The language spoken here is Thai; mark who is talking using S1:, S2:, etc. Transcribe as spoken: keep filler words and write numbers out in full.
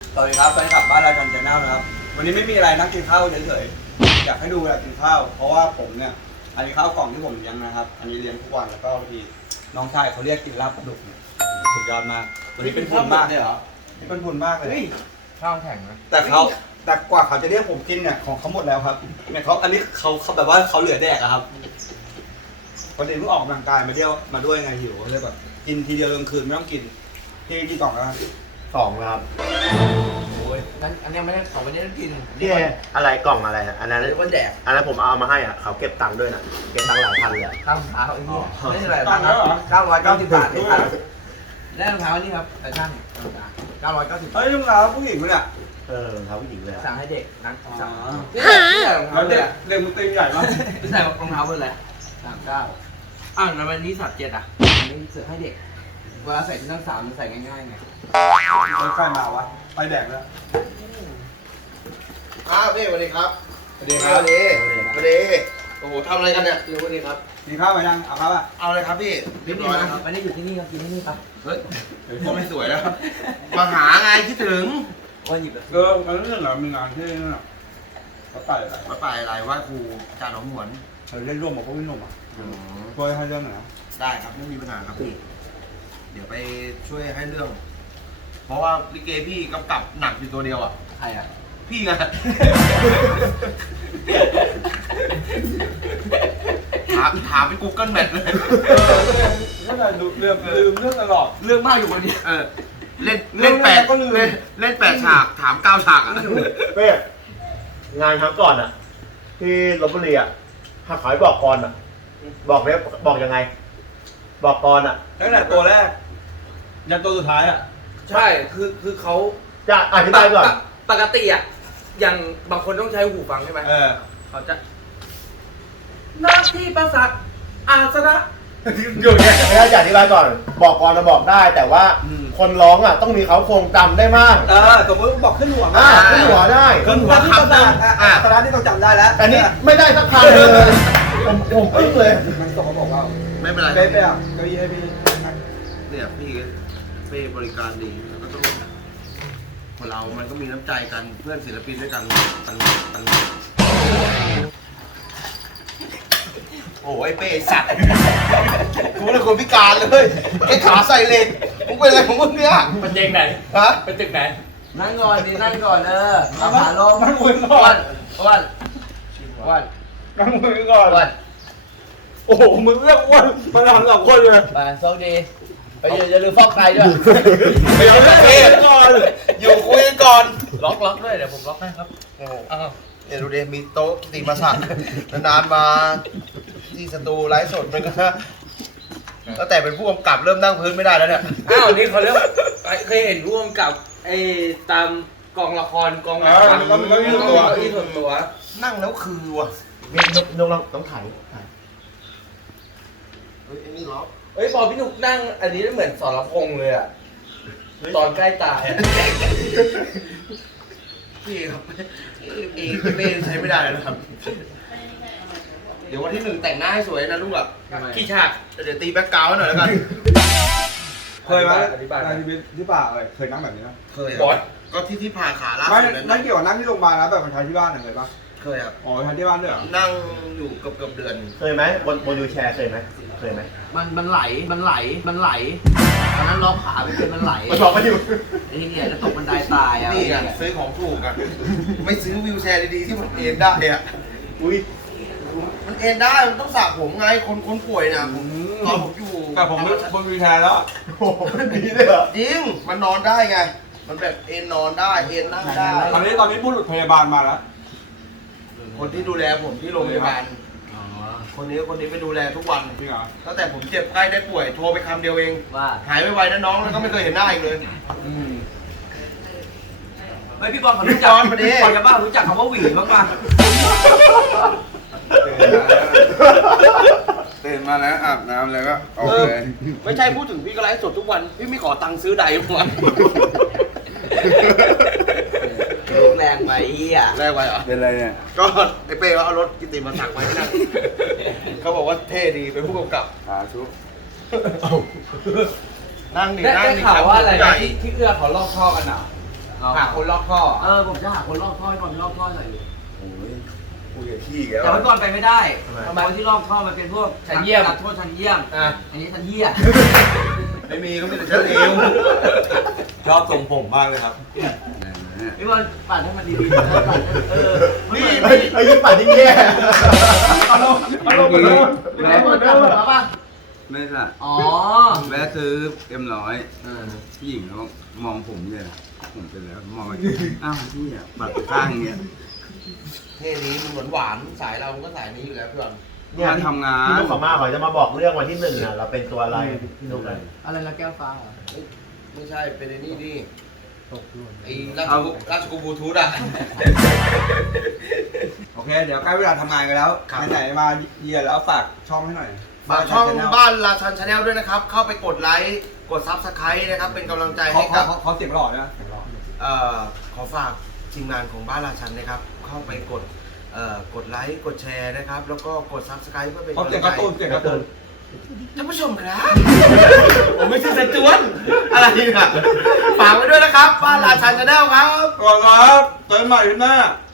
S1: สวัสดีครับแฟนคลับบ้านเราจันเจนแนลนะครับวันนี้ไม่มีอะไรนั่งกินข้าวเฉยๆอยากให้ดูเวลากินข้าวเพราะว่าผมเนี่ยอันนี้ข้าวกล่องที่ผมเลี้ยงนะครับอันนี้เลี้ยงทุกวันแล้วก็บางทีน้องชายเขาเรียกกินลาบปลาดุกเนี่ยสุดยอดมากวันนี้เป็นบุญมากเลยเหรอนี่เป็นบุญมากเลย
S2: ข้าวแข็งนะ
S1: แต่เขาแต่กว่าเขาจะเรียกผมกินเนี่ยของเขาหมดแล้วครับเนี่ยเขาอันนี้เขาเขาแบบว่าเขาเหลือแดกอะครับพอดีเพิ่งออกกำลังกายมาเที่ยวมาด้วยไงหิวเลยแบบกินทีเดียวกลางคืนไม่ต้องกินพี่กี่กล่องแล้ว
S3: สองครับ
S2: โอ้ยนั่นอันนี้ไม่ได้ของวันนี้ต้องกิน
S3: นี่อะไรกล่องอะไรอันนั้น
S2: เรียกว่าแดก
S3: อันนั้นผมเอามาให้อ่ะเขาเก็บตังค์ด้วยนะเก็บตังค์หลายพันเลย
S2: ข้าวขาเขาไอ้นี่ไม่ใช่อะไรบ้างเก้าร้อยเก้าสิบบาทนี่ครับได้รองเท้านี่ครับแต่ช่างเก้าร้อยเก้าสิบ
S1: เฮ้ยรองเท้าผู้หญิงเนี่ย
S3: เออรองเท้าผู้หญิงเลย
S2: สั่งให้เด็กนักสั่งนี่
S1: แ
S2: รองเท้าเลย
S1: เด็กมันตีใหญ่มาก
S2: ไม่ใส่รองเท้าเบอร์อะไรสามเก้าอ้าวแล้ววันนี้สับเจ็ดอ่ะนี่เสือให้เด็กเวลาใส่ที่นั่งสามมันใส่ง่ายๆไง
S1: ไปใครมาวะไปแดกแล้ว
S4: ครับพี่สวัสดีครับ
S1: สวัสดีครับ
S4: สวัสดีสวัสดีโอ้โหทำอะไรกันเนี่ย
S2: สวัสดีครับ
S1: มีข้าวไหมยังเอาข้าวป่ะ
S4: เอาเลยครับพี่เรียบร้อยครับ
S2: วันนี้อยู่ที่นี่ครับกินที่นี่ครับ
S4: เฮ้ยก็ไม่สวยแล้วมาหาไงคิดถึง
S2: วันหยิบ
S1: เออมันเรื่องเหรอมีงานที่นั่นอ่ะเขาไปอะไร
S4: มาไปอะไรว่าครูอาจารย์หนองหวน
S1: เขาเล่นร่วมกับพวกพี่หนุ่มอ่ะช่วยให้เรื่องไหน
S4: ได้ครับไม่มีปัญหาครับพี่เดี๋ยวไปช่วยให้เรื่องเพราะว่าลิเกพี่กำกับหนักอยู่ตัวเดียวอ่ะ
S2: ใครอ่ะ
S4: พี่ไงถามถามไป Google Map เลย
S1: ก็เลยดูเรื่องลืมเรื่องตลอด
S2: เรื่องมากอยู่คนนี้
S4: เออเล่นเล่นแปดเล่นเล่นแปดฉากถามเก้าฉากอ่ะ
S3: เป้งานครั้งก่อนอ่ะที่ลพบุรีอ่ะถ้าขายบอกก่อนอ่ะบอกแล้วบอกยังไงบอกก่อนอ่ะ
S1: ตั้งแต่ตัวแรกยันตัวสุดท้ายอ่ะ
S2: ใช่คือคือเขา
S3: จะอธิบายก่อน
S2: ปกติอ่ะอย่างบางคนต้องใช้หูฟังใช่ไหม
S1: เออ
S2: เขาจะหน้าที่ประสาทอาสนะ
S3: อยู่เนี่ยไม่ได้จะอธิบายก่อนบอกก่อนจะบอกได้แต่ว่าคนร้องอ่ะต้องมีเขาโครงจำได้มาก
S1: เออสมมติบอกขึ้นหัว
S3: อ่าขึ้นหัวได้
S1: ขึ้นหัวคำนึงอ่าตอนนั้นที่ต้องจำได้แล้ว
S3: แต่นี่ไม่ได้สักคำเลยผมผมอึ้งเลย
S1: มันตกมาบอกว่า
S4: ไม่เป็นไร
S1: เป๊ะๆอ่ะเก้าอี้ให้พี่
S4: เนี่ยพี่เป้บริการดีแล้วก็ต้องคนเรามันก็มีน้ำใจกันเพื่อนศิลปินด้วยกันกันโอ้ยเป้สัตว์กูเป็นคนพิการเลยแค่ขาใส่เหล็กมึงเป็นอะไรของมึงเนี่ย
S2: เป็นเด็กไหน
S4: ฮะ
S2: เป็นตึกไหนนั่งก่อนดินั่งก่อนเออเอาขาลง
S1: นั่งมือก่อน
S2: อ้วนอ้วน
S1: นั่งมือก่อน
S2: อ้วน
S1: โอ้โหมึงเลือกอ้วนมาทำสองคนเลย
S2: ไปโชคดีไปอย่าลืมฟอกไตด้วย
S4: เดี๋ยวเป้ก่อนอยู่คุยกันก่อน
S2: ล็อกล็อกด้วยเดี๋ยวผมล็อกให้ครับ
S4: โอ้โหเนี่ยดูดิมีโต๊ะกิติมศักดิ์นานๆมาที่สตูไลฟ์สดมันก็ตั้งแต่เป็นผู้กำกับเริ่มนั่งพื้นไม่ได้แล้วเนี่ย
S2: อ้าวนี่เขาเรียกเคยเห็นผู้กำกับไอ้ตามกองละครกองหนัง
S1: ก็มีก็มีตัว
S2: ที่ส่วนตัว
S4: นั่งแล้วคือว่ะ
S3: นี่นกนกต้องถ่ายถ่าย
S4: เฮ้ยไอ้นี่ล็อก
S2: เฮ้ยพอพี่หนุกนั่งอันนี้เหมือนสรพงษ์เลยอ่ะตอนใกล้ตายอ่ะ
S4: พี่ครับเองเป้ใช้ไม่ได้เลยนะครับเดี๋ยววันที่หนึ่งแต่งหน้าให้สวยนะลูกอ่ะขี้ฉากเดี๋ยวตีแบ็คกราวด์หน่อยแล้วกัน
S1: เคยไหมในชีวิตที่ป่าเลยเคยนั่งแบบนี้ไหม
S4: เคยบอสก็ที่ที่ผ่าขาล่าสุด
S1: นั่งเกี่ยวกับนั่งที่โรงพยาบาลแล้วแบบมันใช้ที่บ้านเคยปะ
S4: เคยครับ
S1: อ๋อใช้ที่บ้านด้วยเหรอ
S4: นั่งอยู่เกือบเกือบเดือน
S3: เคยไหมบนบนยูแชร์เคยไหมเคยไหม
S2: มันมันไหลมันไหลมันไหลตอนนั้นล็อกขาไปเป็นมันไหล
S3: มันล็อกไม่อยู่
S2: ไอ้เนี่ยจะตกบันไดตายอ่ะ
S4: นี่อ่ะซื้อของถูกอ่ะไม่ซื้อวิวแชร์ดีๆที่มันเอ็นได้อ่ะ
S3: อุ้ย
S4: มันเอ็นได้มันต้องสระผมไงคนคนป่วยนะผมตอนผมอยู่
S1: แต่ผมบนวีแทนแล้ว
S3: โอ้โหไม่ดีเลยเหรอ
S4: จริงมันนอนได้ไงมันแบบเอ็นนอนได้เอ็นนั่งได้
S1: ตอนนี้ตอนนี้บุรุษพยาบาลมาแล้ว
S4: คนที่ดูแลผมที่โรงพยาบาลคนนี้คนนี้ไปดูแลทุกวัน
S1: จริงเหรอ
S4: ตั้งแต่ผมเจ็บใกล้ได้ป่วยโทรไปคำเดียวเอง
S2: ว่า
S4: หายไวๆนะน้องแล้วก็ไม่เคยเห็นหน้าอีกเลย
S2: เฮ้ยพี่บอลผมรู้จัก
S4: มาดิ
S2: บอลกับบ้ารู้จักคำว่าหวีบ้างป่ะ
S1: ตื่นมาแล้วอาบน้ำแล้วก็โอเค
S4: ไม่ใช่พูดถึงพี่ก็ไลฟ์สดทุกวันพี่ไม่ขอตังค์ซื้อใดทุกวัน
S2: ลูกแรงไปเฮีย
S4: แรงไปเหรอ
S1: เป็นไรเนี่ย
S4: ก็ไอ้เป้เขาเอารถกิติมาสักไว้ที่นั่นเขาบอกว่าเท่ดีเป็นผู้กำกับ
S1: หาชุบ
S4: นั่งดินั่งดิ
S2: ข่าวว่าอะไรที่ที่เอื้อเขาลอกท่อกันอ่ะหาคนลอกท่อเออผมจะหาคนลอกท่อให้ก่อนลอกท่อหน่อย
S1: โอ้ยกูอย่าขี้อีกแล้ว
S2: แต่ไว้ก่อนไปไม่ได้
S3: ทำไม
S2: คนที่ลอกท่อมันเป็นพวกชั้นเยี่ยมนักโทษชั้นเยี่ยมอ่ะอันนี้ชั้นเยี่ย
S1: ไม่มีก็มีแต่เชิดเอวชอบทรงผมมากเลยครับ
S2: พี่บอลปั่นให้มันดีๆนะปั่นให้เออ
S3: นี่ไอ้ไอ้ยิ่งปั่นยิ่งแย่เอาลงเอาลงเอาลง
S2: ไหนบอลจับผมป่ะ
S5: ไม่ใช่
S2: อ๋อ
S5: แวะซื้อเอ็มร้อย
S2: เออ
S5: ผู้หญิงเขามองผมเนี่ยผมเป็นแล้วมองไปอ้าวพี่อ่ะบัตรข้างเนี่ย
S4: เท่นี้มันหวานๆสายเรามันก็สายนี้อยู่แล้วพี่บอล
S3: เนี่ย
S5: มาทำงาน
S3: พี่นุ๊กขอมาขอจะมาบอกเรื่องวันที่หนึ่งอ่ะเราเป็นตัวอะไรพี่นุ๊กเลย
S2: อะไรนะแก้วฟ้าเหรอ
S4: ไม่ใช่เป็นไอ้นี่ดิ
S2: ตกด้วย
S4: ไอ้ราชกุราชกุบลูทูธอ่ะ
S1: โอเค เดี๋ยวใกล้เวลาทำงานกันแล้ว
S4: ครับ
S1: ไหนๆมาเยือนแล้วฝากช่องให้หน่อย
S4: ฝากช่อง
S1: Channel
S4: บ้านราชันชาแนลด้วยนะครับ เข้าไปกดไลค์กดซับสไครต์นะครับเป็นกำลังใจ
S1: เขา
S4: ให้กับ
S1: เขาเขาเสียงหล่อนะเสียงหล่อ
S4: เอ่อขอฝากทีมงานของบ้านราชันนะครับ เข้าไปกดเอ่อกดไลค์กดแชร์นะครับ แล้วก็กดซับสไครต์เพื่อเป็น
S1: เขา
S4: กำ
S1: เสี
S4: ลั
S1: ยง
S4: ง
S1: การ์
S4: ใจ
S1: ตูนเสียงการ์ตูน
S4: ท่านผู้ชมครับ ผมไม่ใช่สจวนอะไรเนี่ยฝากไว้ด้วยนะครับบ้านราชันชาแนลครับ
S1: ก่อนครับเจอกันใหม่ที่หน้า